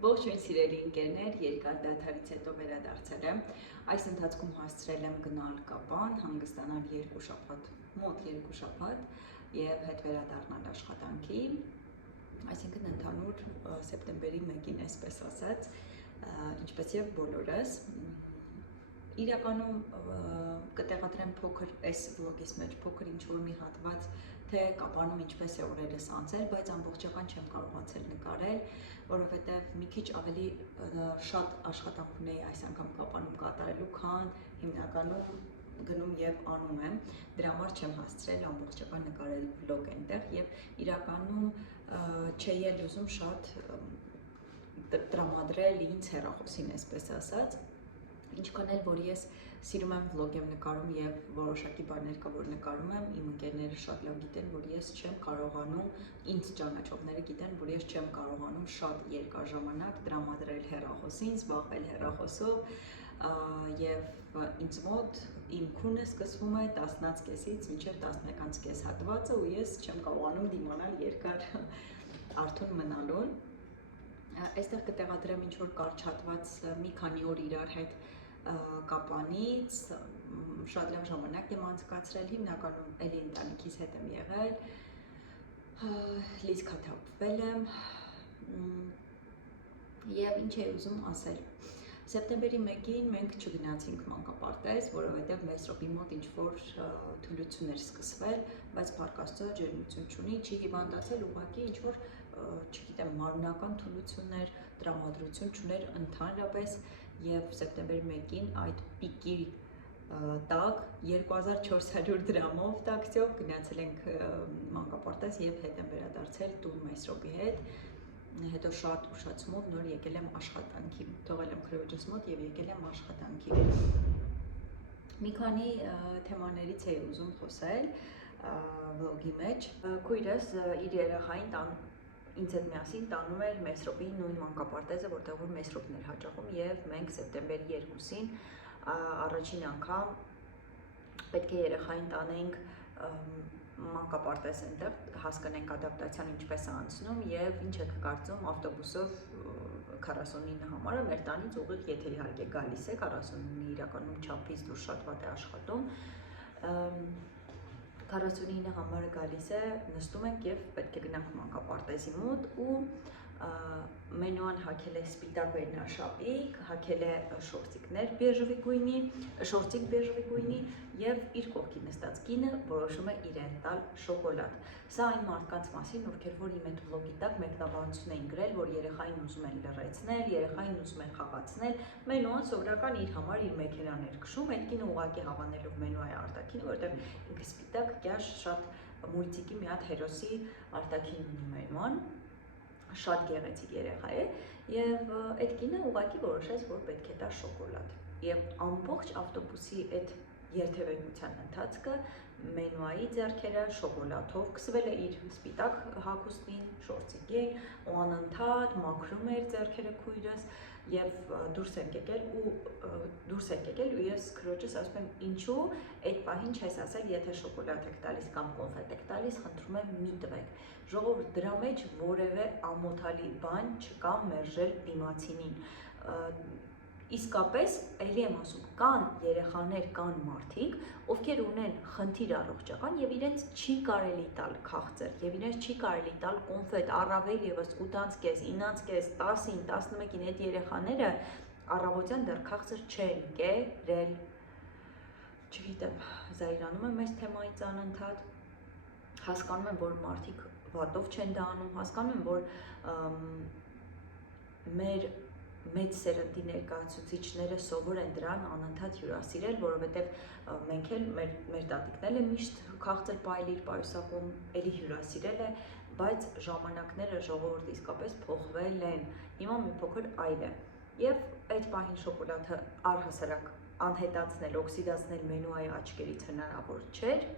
Ողջույն սիրելի ընկերներ, երկար դադարից հետո վերադարձել եմ։ Այս ընթացքում հասցրել եմ գնալ Կապան, հանգստանալ 2 շաբաթ, մոտ 2 շաբաթ եւ հետ վերադառնալ աշխատանքի։ Այսինքն ընդհանուր սեպտեմբերի 1-ին, այսպես ասած, ինչպես եւ բոլորս, իրականում կտեղադրեմ փոքր այս վլոգից մեջ փոքր ինչ-որ մի հատված, թե Կապանում ինչպես է օրերս անցել, բայց ամբողջական չեմ կարողացել նկարել, որովհետև մի քիչ ավելի շատ աշխատանք ունեի այս անգամ Կապանում կատարելու, քան հիմնականում գնում եւ անում եմ, դրա համար չեմ հասցրել ամբողջական նկարել վլոգ այնտեղ եւ իրականում չէի էլ ուզում շատ տրամադրել ինձ հեռախոսին, այսպես ասած, ինչքան էլ որ ես սիրում եմ վլոգ եմ նկարում եւ որոշակի բաներ կա որ նկարում եմ, իմ ընկերները շատ լավ գիտեն, որ ես չեմ կարողանում, ինձ ճանաչողները գիտեն, որ ես չեմ կարողանում շատ երկար ժամանակ տրամադրել հեռախոսին, զբաղվել հեռախոսով եւ ինձ մոտ իմ քունը սկսվում է 10:30-ից մինչեւ 11:30 հատվածը ու ես չեմ կարողանում դիմանալ երկար արթուն մնալուն։ Այստեղ կտեղադրեմ ինչ որ կարճ հատված մի քանի օր իրար հետ Կապանից, շատ լավ ժամանակ եմ անցկացրել, հիմնականում էլի ընտանիքիս հետ եմ եղել, լիցքաթափվել եմ եւ ինչ էի ուզում ասել։ Սեպտեմբերի 1-ին մենք չգնացինք մանկապարտեզ, որովհետև Մեսրոպի մոտ ինչ որ թուլություն էր սկսվել, բայց Փառք Աստծո ջերմություն չունի, չի հիվանդացել, ուղղակի ինչ որ չգիտեմ, մարմնական թուլություններ, տրամադրություն չուներ ընդհանրապես եւ սեպտեմբերի 1-ին այդ պիկի տակ 2400 դրամով տաքսիով գնացել ենք մանկապարտեզ եւ հետ եմ վերադարձել տուն Մեսրոպի հետ, հետո շատ ուշացումով նոր եկել եմ աշխատանքի, թողել եմ քրոջս մոտ եւ եկել եմ աշխատանքի։ Մի քանի թեմաներից էի ուզում խոսել վլոգի մեջ։ Քույրս իր երեխային ինձ հետ միասին տանում էր Մեսրոպի նույն մանկապարտեզը, որտեղ որ Մեսրոպն էր հաճախում եւ մենք սեպտեմբերի 2-ին առաջին անգամ պետք է երեխային տանենք մանկապարտեզ այնտեղ, հասկանենք ադապտացիան ինչպես է անցնում եւ ինչ եք կարծում ավտոբուսով 49 համարը մեր տանից ուղիղ, եթե իհարկե գալիս է 49-ը իրականում չափից դուրս շատ վատ է աշխատում 49 համարը գալիս է, նստում ենք եւ պետք է գնանք մանկապարտեզի մոտ ու մենուան հագել է սպիտակ վերնաշապիկ, հագել է շորտիկներ բեժևի գույնի, շորտիկ բեժևի գույնի եւ իր կողքին նստած կինը որոշում է իրեն տալ շոկոլադ։ Սա այն մարդկանց մասին, ովքեր որ իմ այդ վլոգի տակ մեկնաբանություն էին գրել, որ երեխային ուզում են լռեցնել, երեխային ուզում են խաղացնել, մենուան սովորական իր համար իր մեքենան էր քշում, այդ կինը ուղղակի հավանելով մենուայի արտաքին, որտեղ ինքը սպիտակ կյաշ շատ մուլտիկի մի հատ հերոսի արտաքին ունի մենուան, շատ գեղեցիկ երեխա է եւ այդ կինը ուղղակի որոշեց, որ պետք է տա շոկոլադ։ Եվ ամբողջ ավտոբուսի այդ երթևեկության ընթացքը մենուայի ձեռքերը շոկոլադով քսվել է իր սպիտակ հագուստին, շորտիկին, ու անընդհատ մաքրում էր ձեռքերը քույրս եւ դուրս ենք եկել ու ես քրոջս ասում եմ ինչու այդ պահին չես ասել, եթե շոկոլադ եք տալիս կամ կոնֆետ եք տալիս, խնդրում եմ մի տվեք։ Ժողովուրդ, դրա մեջ որևէ ամոթալի բան չկա մերժել դիմացինին։ Իսկապես, ելի եմ ասում, կան երեխաներ, կան մարդիկ, ովքեր ունեն խնդիր առողջական եւ իրենց չի կարելի տալ քաղցր, եւ իրենց չի կարելի տալ կոնֆետ, առավել եւս 8:30, 9:30, 10-ին, 11-ին այդ երեխաները առավոտյան դեռ քաղցր չեն կերել։ Չգիտեմ, զայրանում եմ այս թեմայից անընդհատ, հասկանում եմ, որ մարդիկ վատով չեն դա անում, հասկանում եմ, որ մեր մեծ սերնդի ներկայացուցիչները սովոր են դրան անընդհատ հյուրասիրել, որովհետև մենք էլ մեր տատիկն էլ միշտ քաղցր պայլիր պայուսակում էլի հյուրասիրել է, բայց ժամանակները ժողովուրդ իսկապես փոխվել են, հիմա մի փոքր այլ է եւ այդ պահին շոկոլադը առհասարակ անհետացնել, օքսիդացնել մենուայի աչքերից հնարավոր չէր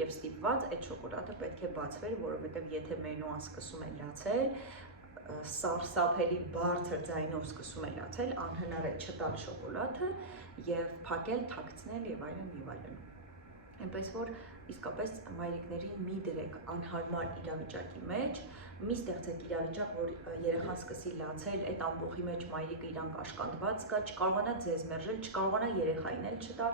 եւ ստիպված այդ շոկոլադը պետք է բացվեր, որովհետեւ եթե մենուան սկսում է լացել, սարսափելի բարձր ձայնով սկսում է լացել, անհնար է չտալ շոկոլադը եւ փակել, թաքցնել եւ այլն եւ այլն։ Այնպես որ իսկապես մայրիկներին մի դրեք անհարմար իրավիճակի մեջ, մի ստեղծեք իրավիճակ, որ երեխան սկսի լացել, այդ ամբողջի մեջ մայրիկը իրան կաշկանդված կա, չկարողանա ձեզ մերժել, չկարողանա երեխային էլ չտալ,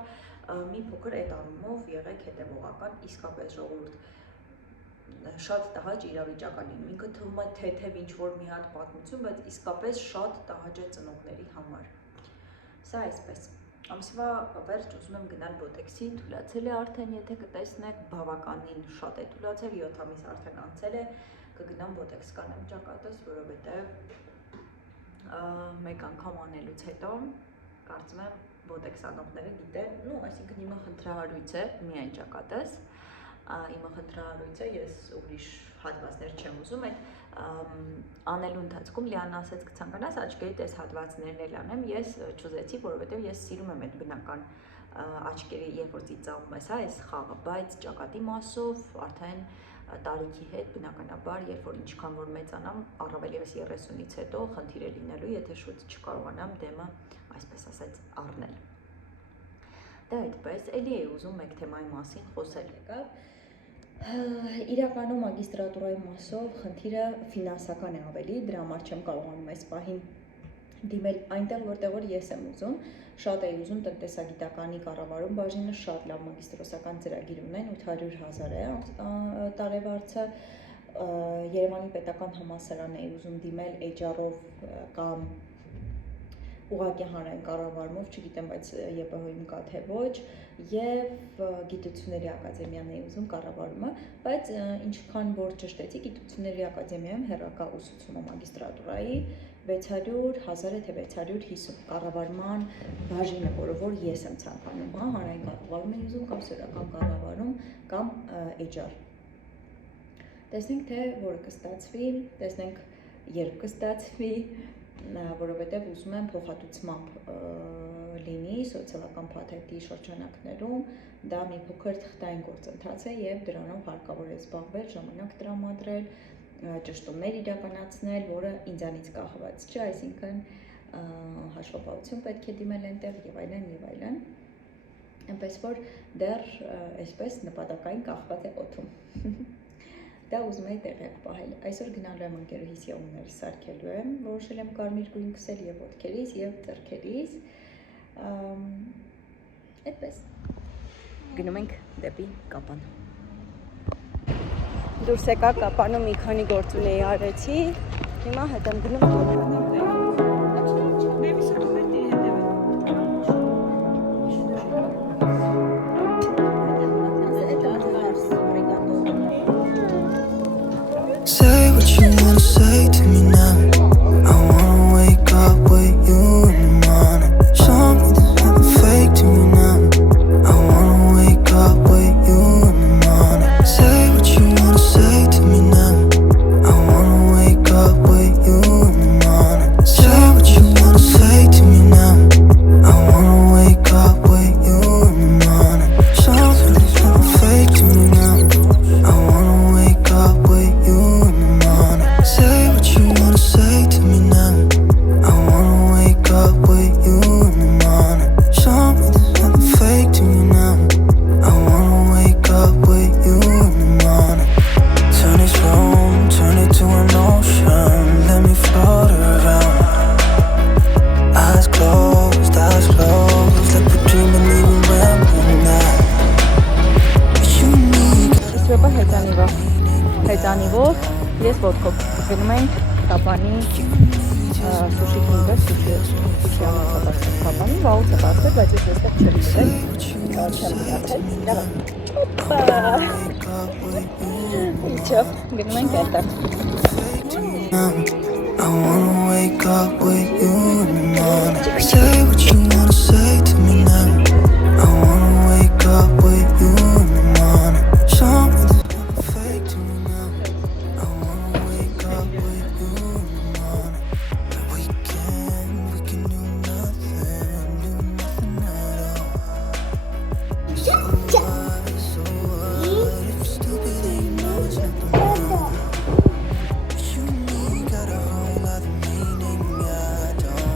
մի փոքր այդ առումով եղեք հետևողական, իսկապես ժողովուրդ շատ տհաճ իրավիճակ է լինում, ինքը թվում է թեթև ինչ-որ մի հատ պատմություն, բայց իսկապես շատ տհաճ է ծնողների համար։ Սա այսպես։ Ամսվա վերջ ուզում եմ գնալ բոտեքսի, թուլացել է արդեն, եթե կտեսնեք, բավականին շատ է թուլացել, 7 ամիս արդեն անցել է, կգնամ բոտեքս կանեմ ճակատս, որովհետև մեկ անգամ անելուց հետո կարծում եմ բոտեքս անողները գիտեն, այսինքն իմը խնդրահարույց է միայն ճակատս, իմը խնդրահարույց է, ես ուրիշ հատվածներ չեմ ուզում, այդ անելու ընթացքում Լիանն ասեց կցանկանաս աչքերիդ այս հատվածներն էլ անեմ, ես չուզեցի, որովհետև ես սիրում եմ այդ բնական աչքերի, երբ որ ծիծաղում ես, այս խաղը, բայց ճակատի մասով արդեն տարիքի հետ բնականաբար, երբ որ ինչքան որ մեծանամ, առավել ևս 30-ից հետո խնդիր է լինելու, եթե շուտ չկարողանամ դեմը, այսպես ասած, առնել։ Դա այդպես, էլի էի ուզում մեկ թեմայի մասին խոսել եկավ։ Իրականում մագիստրատուրայի մասով խնդիրը ֆինանսական է ավելի, դրա համար չեմ կարողանում այս պահին դիմել այնտեղ, որտեղ որ ես եմ ուզում, շատ էի ուզում տնտեսագիտականի կառավարում բաժինը շատ լավ մագիստրոսական ծրագիր ունեն, 800,000 է տարեվարձը, Երևանի պետական համալսարան էի ուզում դիմել HR-ով կամ ուղղակի հանրային կառավարումով, չգիտեմ, բայց ԵՊՀ-ում կա թե ոչ, եւ գիտությունների ակադեմիան էի ուզում կառավարումը, բայց ինչքան որ ճշտեցի, գիտությունների ակադեմիայում հեռակա ուսուցումը մագիստրատուրայի 600,000 թե 650 կառավարման բաժինը, որը որ ես եմ ցանկանում, հանրային կառավարում եմ ուզում կամ սեռական կառավարում կամ HR։ Տեսնենք թե որը կստացվի, տեսնենք երբ կստացվի, որովհետև ուզում եմ փոխհատուցմամբ լինի սոցիալական փաթեթի շրջանակներում, դա մի փոքր թղթային գործընթաց է եւ դրանով հարկավոր է զբաղվել, ժամանակ տրամադրել, ճշտումներ իրականացնել, որը ինձանից կախված չէ, այսինքն հաշվապահություն պետք է դիմել այնտեղ եւ այլն եւ այլն։ Այնպես որ դեռ այսպես նպատակային կախված է օդում։ Դա ուզում էի տեղյակ պահել։ Այսօր գնալու եմ ընկերուհիս յոմուներս սարքելու եմ, որոշել եմ կարմիր գույն քսել եւ ոտքերիս եւ ձեռքերիս։ Այդպես։ Գնում ենք դեպի Կապան։ Դուրս եկա Կապանում մի քանի գործունեի արեցի, հիմա հետ եմ գնում Say to me now, I wanna wake up with you in the morning. Show me there's nothing fake to me now. I wanna wake up with you in the morning. Say what you wanna say to me now. I wanna wake up with you in the morning. Say what you wanna say to me now. I wanna wake up with you in the morning. Show me there's nothing fake to me now. I wanna wake up with you in the morning. Say what you wanna say to me now. I wanna wake up with you in the morning. Show me there's nothing fake to me now. I wanna wake up with you in the morning. Turn this room, turn it to an ocean. Let me float around. Eyes closed, like we're dreaming even when we're not. You need. Սրոպա հեծանիվով ես ոտքով գնում ենք Կապանի սուշի քինգը, սուշի անապատասխան Կապանի, վաղուց է բացել, բայց ես այստեղ չեմ գտել, չեմ գնացել, լավ իչով, գնում ենք այդտեղ I wanna wake up with you in the morning. Say what you wanna say to me now. I wanna wake up with you in the morning. Show me there's nothing fake to me now. I wanna wake up with you in the morning. We can do nothing at all. So what if you're stupid and you know it's not the one? You got a whole lot of meaning I don't.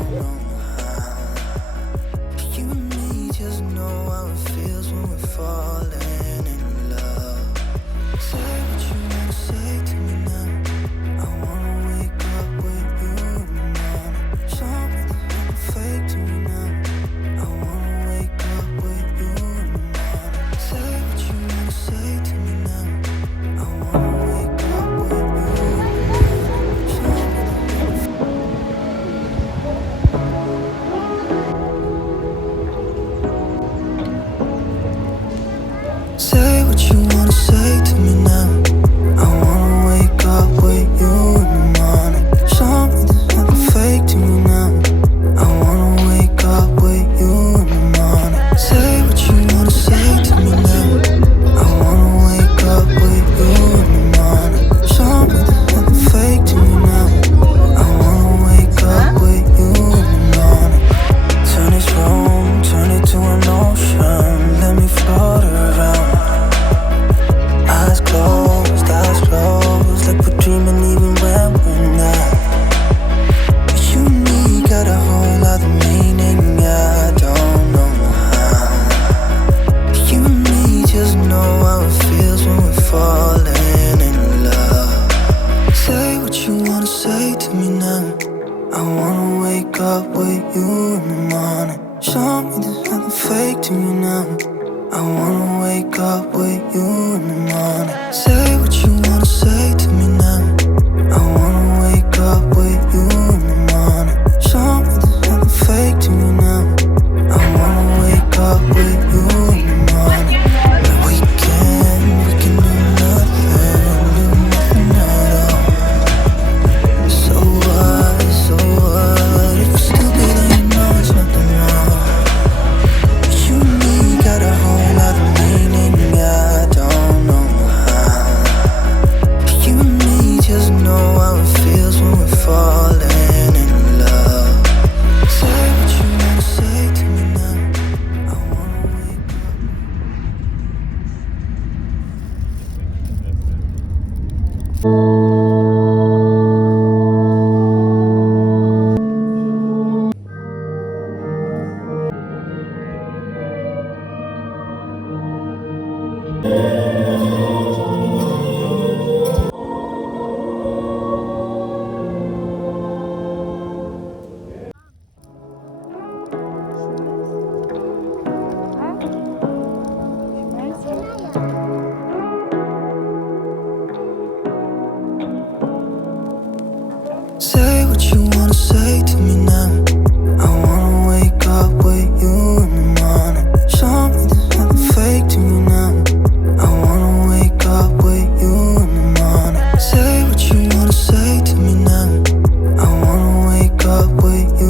to me now. I wanna wake up with you in the morning. Show me there's nothing fake to me now. I wanna wake up with you in the morning. Say what you wanna say to me now. I wanna wake up with you in the morning. Show me there's nothing fake to me now. I wanna wake up with you in the morning. We can do nothing at all. So what, if you're stupid then you know it's nothing wrong. You and me got a whole lot of meaning, I don't know how. You and me just know how it feels when we're falling in love. Say what you wanna say to me now. I wanna wake up. Say what you wanna say to me now. I wanna wake up with you in the morning. Show me there's nothing fake to me now. I wanna wake up with you in the morning. Say what you wanna say to me now. I wanna wake up with you